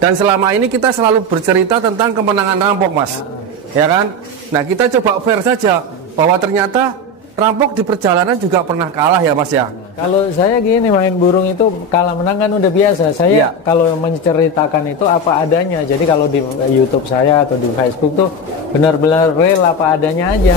Dan selama ini kita selalu bercerita tentang kemenangan rampok, Mas. Ya kan? Nah, kita coba fair saja bahwa ternyata rampok di perjalanan juga pernah kalah ya, Mas ya. Kalau saya gini, main burung itu kalah menang kan udah biasa. Saya kalau menceritakan itu apa adanya. Jadi kalau di YouTube saya atau di Facebook tuh benar-benar real apa adanya aja.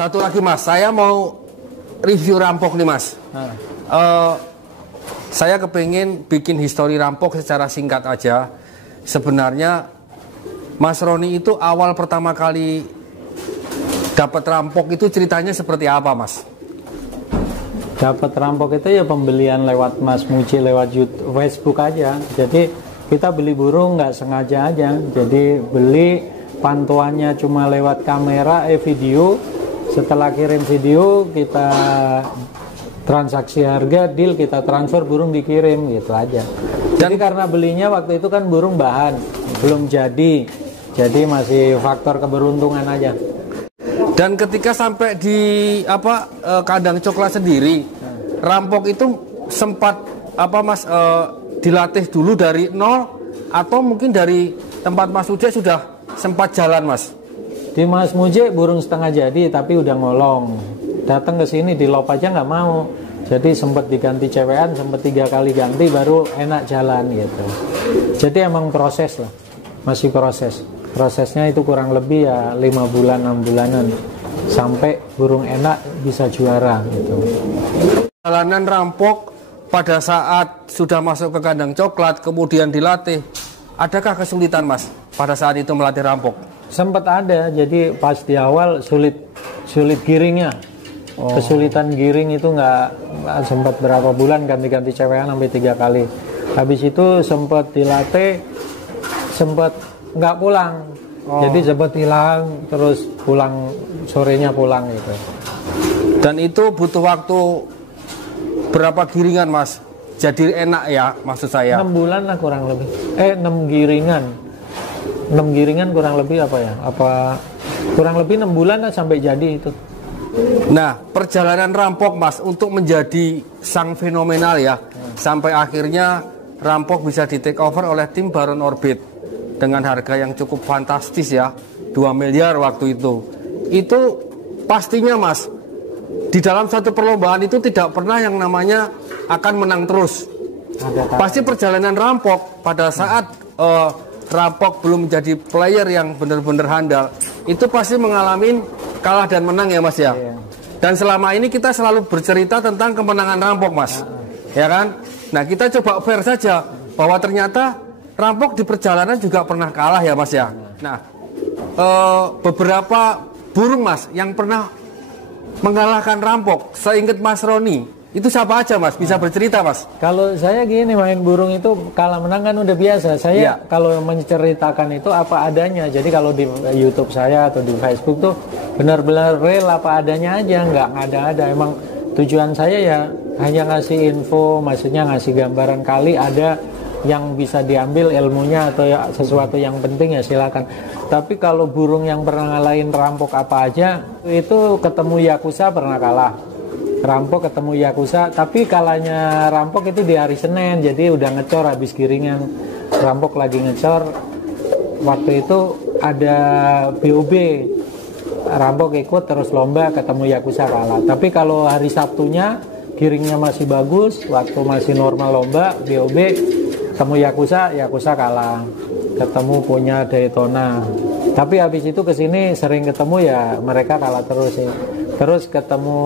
Satu lagi, Mas, saya mau review rampok nih, Mas. Saya kepingin bikin histori rampok secara singkat aja. Sebenarnya Mas Roni itu awal pertama kali dapat rampok itu ceritanya seperti apa, Mas? Dapat rampok itu ya pembelian lewat Mas Muji lewat YouTube, Facebook aja. Jadi kita beli burung nggak sengaja aja. Jadi beli pantuannya cuma lewat kamera, video. Setelah kirim video kita transaksi harga, deal, kita transfer, burung dikirim, gitu aja. Jadi karena belinya waktu itu kan burung bahan belum jadi masih faktor keberuntungan aja. Dan ketika sampai di kandang coklat sendiri, rampok itu sempat Mas dilatih dulu dari nol atau mungkin dari tempat Mas Ude sudah sempat jalan, Mas? Di Mas Muji burung setengah jadi tapi udah ngolong. Datang ke sini di lop aja nggak mau. Jadi sempat diganti cewekan, sempat 3 kali ganti baru enak jalan gitu. Jadi emang proses lah, masih proses. Prosesnya itu kurang lebih ya 5 bulan 6 bulanan sampai burung enak bisa juara gitu. Jalanan rampok pada saat sudah masuk ke kandang coklat kemudian dilatih, adakah kesulitan, Mas, pada saat itu melatih rampok? Sempat ada, jadi pas di awal sulit giringnya. Kesulitan giring itu nggak sempat berapa bulan ganti-ganti cewekan sampai 3 kali. Habis itu sempat dilatih, sempat nggak pulang. Jadi sempat hilang, terus pulang sorenya pulang gitu. Dan itu butuh waktu berapa giringan, Mas? Jadi enak ya, maksud saya. 6 bulan lah kurang lebih. 6 giringan. 6 giringan kurang lebih kurang lebih 6 bulan lah sampai jadi itu. Nah, perjalanan rampok, Mas, untuk menjadi sang fenomenal ya, sampai akhirnya rampok bisa di take over oleh tim Baron Orbit dengan harga yang cukup fantastis ya, 2 miliar waktu itu. Itu pastinya, Mas, di dalam satu perlombaan itu tidak pernah yang namanya akan menang terus. Pasti perjalanan rampok pada saat rampok belum menjadi player yang benar-benar handal, itu pasti mengalami kalah dan menang ya, Mas ya. Dan selama ini kita selalu bercerita tentang kemenangan rampok, Mas. Ya kan? Nah, kita coba fair saja bahwa ternyata rampok di perjalanan juga pernah kalah ya, Mas ya. Nah, beberapa burung, Mas, yang pernah mengalahkan rampok seingat Mas Roni, itu siapa aja, Mas? Bisa bercerita, Mas? Kalau saya gini, main burung itu kalah menang kan udah biasa. Saya kalau menceritakan itu apa adanya. Jadi kalau di YouTube saya atau di Facebook tuh benar-benar real apa adanya aja, nggak ada-ada. Emang tujuan saya ya hanya ngasih info, maksudnya ngasih gambaran, kali ada yang bisa diambil ilmunya atau ya sesuatu yang penting ya silakan. Tapi kalau burung yang pernah ngalahin rampok apa aja, itu ketemu Yakuza pernah kalah. Rampok ketemu Yakuza, tapi kalahnya rampok itu di hari Senin, jadi udah ngecor habis giringan. Rampok lagi ngecor, waktu itu ada BOB, rampok ikut terus lomba ketemu Yakuza kalah. Tapi kalau hari Sabtunya giringnya masih bagus, waktu masih normal lomba BOB ketemu Yakuza kalah, ketemu punya Daytona, tapi habis itu kesini sering ketemu ya mereka kalah terus sih. Terus ketemu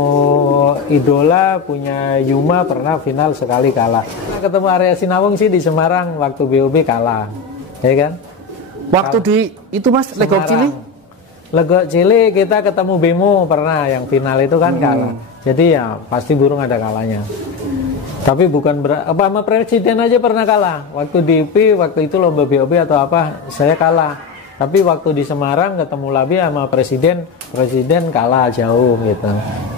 Idola punya Yuma pernah final sekali kalah. Ketemu Arya Sinawung sih di Semarang waktu BOB kalah, ya kan? Waktu di itu Mas Legok Cili? Legok Cili kita ketemu Bemo pernah yang final itu kan kalah. Jadi ya pasti burung ada kalahnya. Tapi bukan sama presiden aja pernah kalah. Waktu di IP waktu itu lomba BOB atau apa saya kalah. Tapi waktu di Semarang ketemu lagi sama presiden kalah jauh gitu.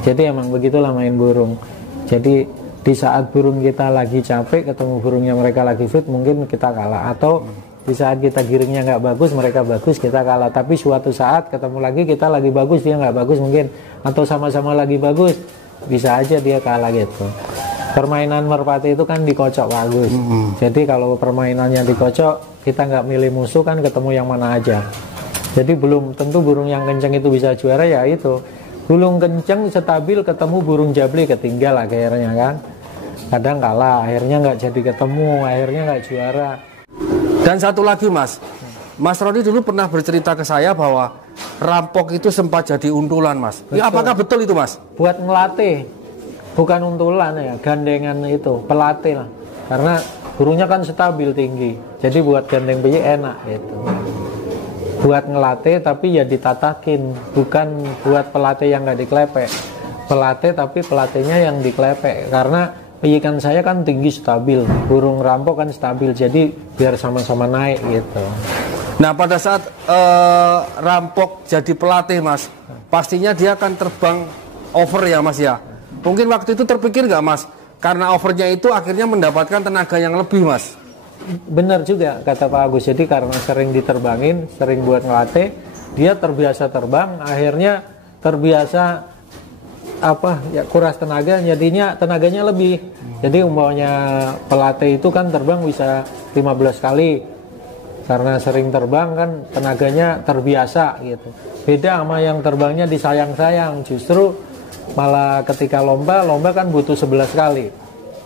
Jadi emang begitulah main burung. Jadi di saat burung kita lagi capek ketemu burungnya mereka lagi fit mungkin kita kalah, atau di saat kita giringnya nggak bagus mereka bagus kita kalah. Tapi suatu saat ketemu lagi kita lagi bagus dia nggak bagus mungkin, atau sama-sama lagi bagus bisa aja dia kalah gitu. Permainan merpati itu kan dikocok bagus. Jadi kalau permainannya dikocok, kita nggak milih musuh kan ketemu yang mana aja. Jadi belum tentu burung yang kenceng itu bisa juara ya itu. Burung kenceng stabil ketemu burung jabli ketinggal akhirnya kan. Kadang kalah, akhirnya nggak jadi ketemu, akhirnya nggak juara. Dan satu lagi Mas Roni dulu pernah bercerita ke saya bahwa rampok itu sempat jadi untulan Mas. Ya, apakah betul itu Mas? Buat ngelatih. Bukan untulan ya, gandengan itu, pelatih lah. Karena burungnya kan stabil tinggi. Jadi buat gandeng biji enak gitu. Buat ngelatih tapi ya ditatakin, bukan buat pelatih yang nggak diklepek. Pelatih tapi pelatihnya yang diklepek. Karena pijikan saya kan tinggi stabil, burung rampok kan stabil. Jadi biar sama-sama naik gitu. Nah pada saat rampok jadi pelatih Mas, pastinya dia akan terbang over ya Mas ya. Mungkin waktu itu terpikir nggak Mas, karena overnya itu akhirnya mendapatkan tenaga yang lebih Mas? Benar juga kata Pak Agus, jadi karena sering diterbangin, sering buat ngelatih, dia terbiasa terbang, akhirnya terbiasa kuras tenaga, jadinya tenaganya lebih. Jadi umpamanya pelatih itu kan terbang bisa 15 kali, karena sering terbang kan tenaganya terbiasa gitu. Beda sama yang terbangnya disayang-sayang, justru malah ketika lomba kan butuh 11 kali,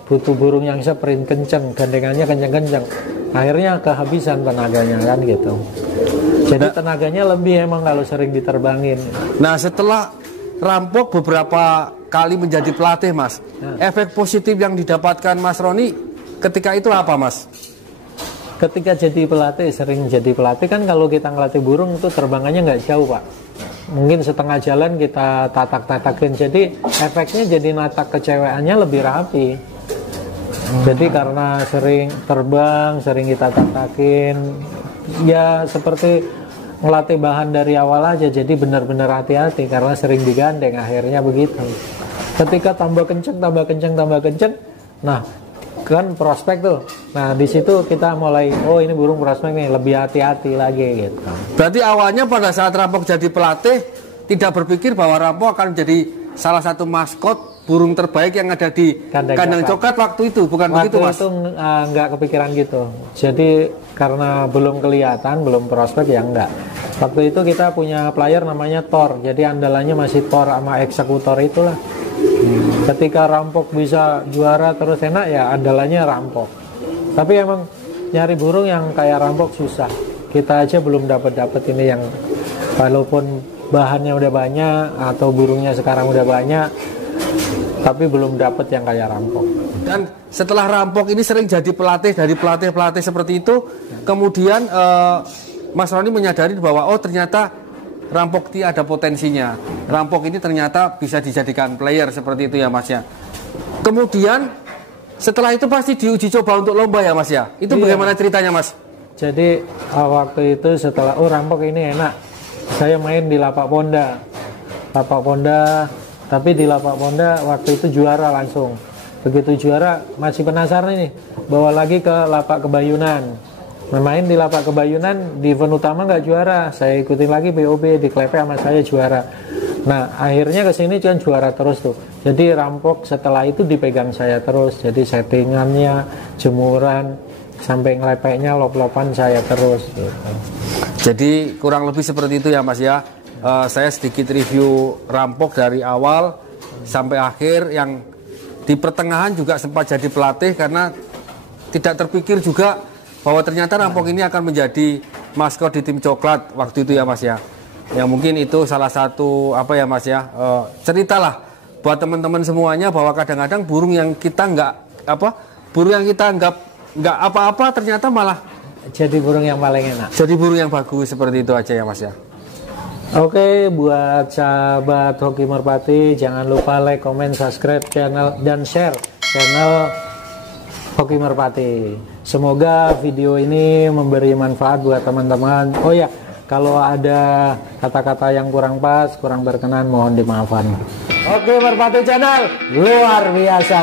butuh burung yang sprint kenceng, gandengannya kenceng-kenceng, akhirnya kehabisan tenaganya kan gitu. Jadi tenaganya lebih emang kalau sering diterbangin. Nah setelah rampok beberapa kali menjadi pelatih Mas, efek positif yang didapatkan Mas Roni ketika itu apa Mas? Ketika jadi pelatih, sering jadi pelatih kan kalau kita ngelatih burung itu terbangannya nggak jauh Pak. Mungkin setengah jalan kita tatak-tatakin, jadi efeknya jadi natak kecewaannya lebih rapi. Jadi karena sering terbang, sering kita tatakin, ya seperti ngelatih bahan dari awal aja, jadi benar-benar hati-hati karena sering digandeng, akhirnya begitu. Ketika tambah kenceng, nah kan prospek tuh. Nah di situ kita mulai, oh ini burung prospek nih, lebih hati-hati lagi gitu. Berarti awalnya pada saat rampok jadi pelatih tidak berpikir bahwa rampok akan menjadi salah satu maskot burung terbaik yang ada di kandang coklat waktu itu, bukan begitu Mas? Waktu itu nggak kepikiran gitu. Jadi karena belum kelihatan, belum prospek ya enggak. Waktu itu kita punya player namanya Thor, jadi andalannya masih Thor sama eksekutor itulah. Ketika rampok bisa juara terus enak ya andalannya rampok. Tapi emang nyari burung yang kayak rampok susah. Kita aja belum dapat ini yang walaupun bahannya udah banyak atau burungnya sekarang udah banyak, tapi belum dapat yang kayak rampok. Dan setelah rampok ini sering jadi pelatih dari pelatih seperti itu, kemudian Mas Roni menyadari bahwa oh ternyata rampok ini ada potensinya. Rampok ini ternyata bisa dijadikan player seperti itu ya Mas ya. Kemudian setelah itu pasti diuji coba untuk lomba ya Mas ya. Itu bagaimana ceritanya Mas? Jadi waktu itu setelah rampok ini enak, saya main di Lapak Ponda. Tapi di Lapak Ponda waktu itu juara langsung. Begitu juara masih penasaran nih, bawa lagi ke Lapak Kebayunan. Main di Lapak Kebayunan, di event utama nggak juara, saya ikutin lagi BOB, di Klepe sama saya juara. Nah akhirnya kesini kan juara terus tuh. Jadi rampok setelah itu dipegang saya terus. Jadi settingannya, jemuran, sampai ngelepeknya lop-lopan saya terus gitu. Jadi kurang lebih seperti itu ya Mas ya. Saya sedikit review rampok dari awal sampai akhir, yang di pertengahan juga sempat jadi pelatih karena tidak terpikir juga bahwa ternyata rampok ini akan menjadi maskot di tim coklat waktu itu ya Mas ya. Ya mungkin itu salah satu apa ya Mas ya, ceritalah buat teman-teman semuanya bahwa kadang-kadang burung yang kita anggap nggak apa-apa ternyata malah jadi burung yang paling enak. Jadi burung yang bagus, seperti itu aja ya Mas ya. Oke, buat sahabat Hoki Merpati, jangan lupa like, comment, subscribe channel dan share channel Hoki Merpati. Semoga video ini memberi manfaat buat teman-teman. Oh ya, kalau ada kata-kata yang kurang pas, kurang berkenan, mohon dimaafkan. Hoki Merpati Channel luar biasa.